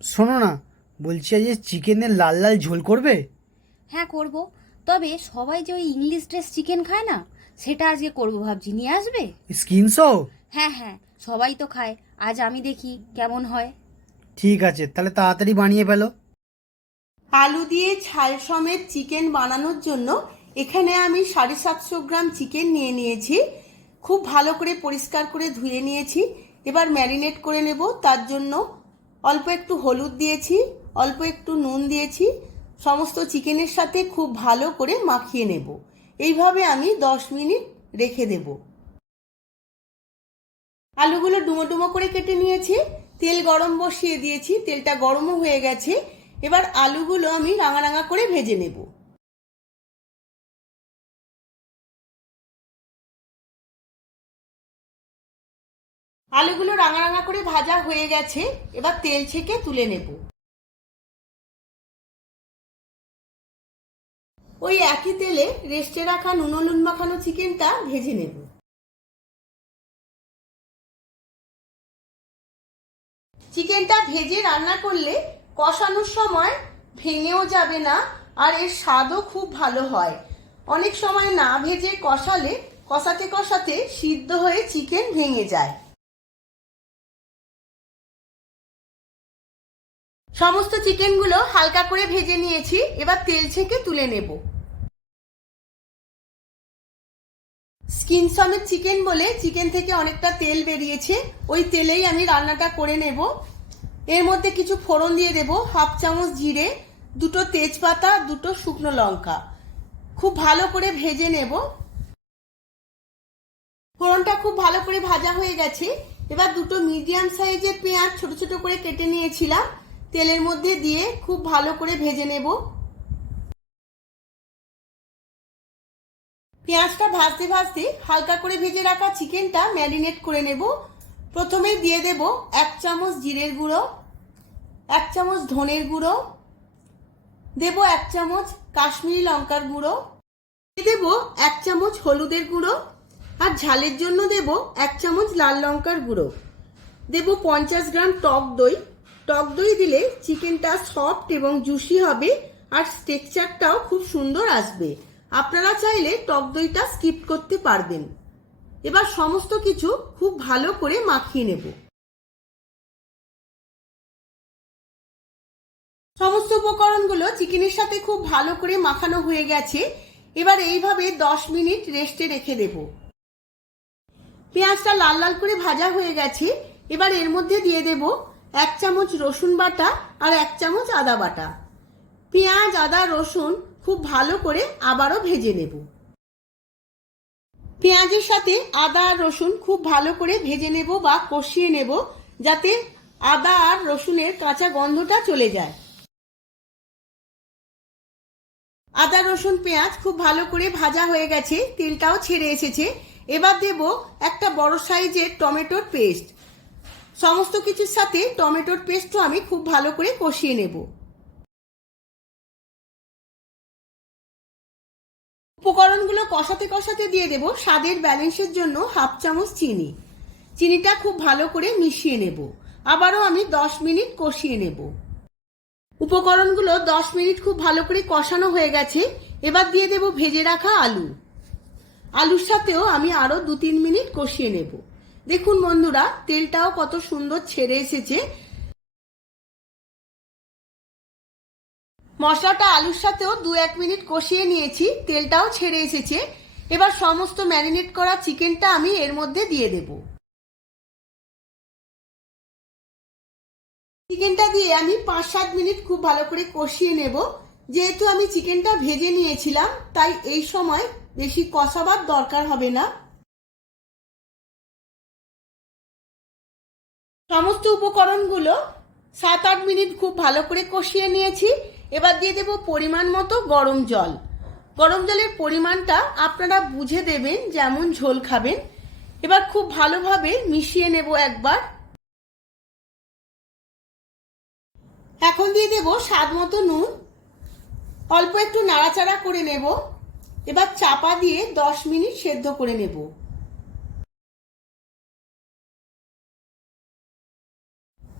শোনো না, বলছি আজ চিকেনের লাল লাল ঝোল করবে? হ্যাঁ করব। তবে সবাই যে ওই ইংলিশ ড্রেস চিকেন খায় না, সেটা আজকে করব ভাবছি। নিয়ে আসবে? স্কিন সহ? হ্যাঁ হ্যাঁ, সবাই তো খায়। আজ আমি দেখি কেমন হয়। ঠিক আছে, তাহলে তাড়াতাড়ি বানিয়ে ফেলো। আলু দিয়ে ঝাল সমেত চিকেন বানানোর জন্য এখানে আমি 750 গ্রাম চিকেন নিয়ে নিয়েছি। খুব ভালো করে পরিষ্কার করে ধুয়ে নিয়েছি। এবার ম্যারিনেট করে নেব। তার জন্য অল্প একটু হলুদ দিয়েছি, অল্প একটু নুন দিয়েছি। সমস্ত চিকেনের সাথে খুব ভালো করে মাখিয়ে নেব। এইভাবে আমি 10 মিনিট রেখে দেব। আলুগুলো ডুমো ডুমো করে কেটে নিয়েছি। তেল গরম বসিয়ে দিয়েছি, তেলটা গরমও হয়ে গেছে। এবার আলুগুলো আমি রাঙা রাঙা করে ভেজে নেব। আলুগুলো রাঙা রাঙা করে ভাজা হয়ে গেছে। এবার তেল ছেঁকে তুলে নেব। ওই একই তেলে রেস্টে রাখা নুন হলুদ মাখানো চিকেনটা ভেজে নেব। চিকেনটা ভেজে রান্না করলে কষানোর সময় ভেঙেও যাবে না, আর এর স্বাদও খুব ভালো হয়। অনেক সময় না ভেজে কষালে কষাতে কষাতে সিদ্ধ হয়ে চিকেন ভেঙে যায়। সমস্ত চিকেনগুলো হালকা করে ভেজে নিয়েছি। এবার তেল ছেঁকে তুলে নেব। স্কিন সমেত চিকেন বলে চিকেন থেকে অনেকটা তেল বেরিয়েছে, ওই তেলেই আমি রান্নাটা করে নেব। এর মধ্যে কিছু ফোড়ন দিয়ে দেব। 1/2 চামচ জিরে, 2টো তেজপাতা, 2টো শুকনো লঙ্কা। খুব ভালো করে ভেজে নেব। ফোড়নটা খুব ভালো করে ভাজা হয়ে গেছে। এবার 2টো মিডিয়াম সাইজের পেঁয়াজ ছোট ছোট করে কেটে নিয়েছিলাম, তেলের মধ্যে দিয়ে খুব ভালো করে ভেজে নেব। পেঁয়াজটা ভাজতে ভাজতে হালকা করে ভেজে রাখা চিকেনটা ম্যারিনেট করে নেব। প্রথমেই দিয়ে দেব 1 চামচ জিরের গুঁড়ো, 1 চামচ ধনের গুঁড়ো, দেব 1 চামচ কাশ্মীরি লঙ্কার গুঁড়ো, দেব 1 চামচ হলুদের গুঁড়ো, আর ঝালের জন্য দেব 1 চামচ লাল লঙ্কার গুঁড়ো। দেব 50 গ্রাম টক দই। টক দই দিলে চিকেনটা সফট এবং জুসি হবে, আর টেক্সচারটাও খুব সুন্দর আসবে। আপনারা চাইলে টক দইটা স্কিপ করতে পারবেন। এবার সমস্ত কিছু খুব ভালো করে মাখিয়ে নেব। সমস্ত উপকরণগুলো চিকেনের সাথে খুব ভালো করে মাখানো হয়ে গেছে। এবার এইভাবে 10 মিনিট রেস্টে রেখে দেব। পেঁয়াজটা লাল লাল করে ভাজা হয়ে গেছে। এবার এর মধ্যে দিয়ে দেব 1 চামচ রসুন বাটা আর 1 চামচ আদা বাটা। পেঁয়াজ, আদা, রসুন খুব ভালো করে আবারও ভেজে নেব। পেঁয়াজের সাথে আদা আর রসুন খুব ভালো করে ভেজে নেব বা কষিয়ে নেব, যাতে আদা আর রসুনের কাঁচা গন্ধটা চলে যায়। আদা, রসুন, পেঁয়াজ খুব ভালো করে ভাজা হয়ে গেছে, তেলটাও ছেড়ে এসেছে। এবার দেব একটা বড় সাইজের টমেটোর পেস্ট। সমস্ত কিছুর সাথে টমেটোর পেস্টও আমি খুব ভালো করে কষিয়ে নেব। উপকরণগুলো কষাতে কষাতে দিয়ে দেব স্বাদের ব্যালেন্সের জন্য 1/2 চামচ চিনি। চিনিটা খুব ভালো করে মিশিয়ে নেব। আবারও আমি 10 মিনিট কষিয়ে নেব। উপকরণগুলো 10 মিনিট খুব ভালো করে কষানো হয়ে গেছে। এবার দিয়ে দেব ভেজে রাখা আলু। আলুর সাথেও আমি আরো 2-3 মিনিট কষিয়ে নেব। দেখুন বন্ধুরা, তেলটাও কত সুন্দর ছেড়ে এসেছে। মশলাটা আলুর সাথেও 2-1 মিনিট কষিয়ে নিয়েছি, তেলটাও ছেড়ে এসেছে। এবার সমস্ত ম্যারিনেট করা চিকেনটা আমি এর মধ্যে দিয়ে দেব। চিকেনটা দিয়ে আমি 5-7 মিনিট খুব ভালো করে কষিয়ে নেব। যেহেতু আমি চিকেনটা ভেজে নিয়েছিলাম, তাই এই সময় বেশি কষাবার দরকার হবে না। সমস্ত উপকরণগুলো 7-8 মিনিট খুব ভালো করে কষিয়ে নিয়েছি। এবার দিয়ে দেব পরিমাণ মতো গরম জল। গরম জলের পরিমাণটা আপনারা বুঝে দেবেন, যেমন ঝোল খাবেন। এবার খুব ভালোভাবে মিশিয়ে নেব একবার। এখন দিয়ে দেব স্বাদ মতো নুন। অল্প একটু নাড়াচাড়া করে নেব। এবার চাপা দিয়ে 10 মিনিট সেদ্ধ করে নেব।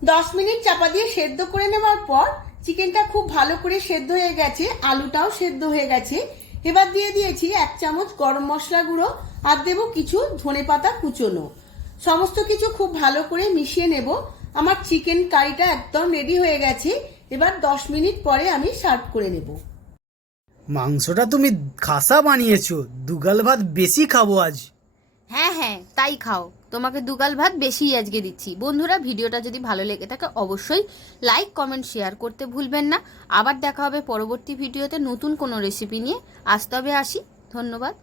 10 10 মিনিট চাপা দিয়ে সেদ্ধ করে নেওয়ার পর চিকেনটা খুব ভালো করে সেদ্ধ হয়ে গেছে, আলুটাও সেদ্ধ হয়ে গেছে। এবার দিয়ে দিয়েছি 1 চামচ গরম মশলা গুঁড়ো আর দেবো কিছু ধনেপাতা কুচোনো। সমস্ত কিছু খুব ভালো করে মিশিয়ে নেব। আমার চিকেন কারিটা একদম রেডি হয়ে গেছে। এবার 10 মিনিট পরে আমি সার্ভ করে নেব। মাংসটা তুমি খাসা বানিয়েছো, দুগাল ভাত বেশি খাবো আজ। হ্যাঁ হ্যাঁ, তাই খাও, তোমাকে দুগাল ভাত বেশিই আজকে দিচ্ছি। বন্ধুরা, ভিডিওটা যদি ভালো লেগে থাকে অবশ্যই লাইক কমেন্ট শেয়ার করতে ভুলবেন না। আবার দেখা হবে পরবর্তী ভিডিওতে নতুন কোনো রেসিপি নিয়ে। আজ তবে আসি, ধন্যবাদ।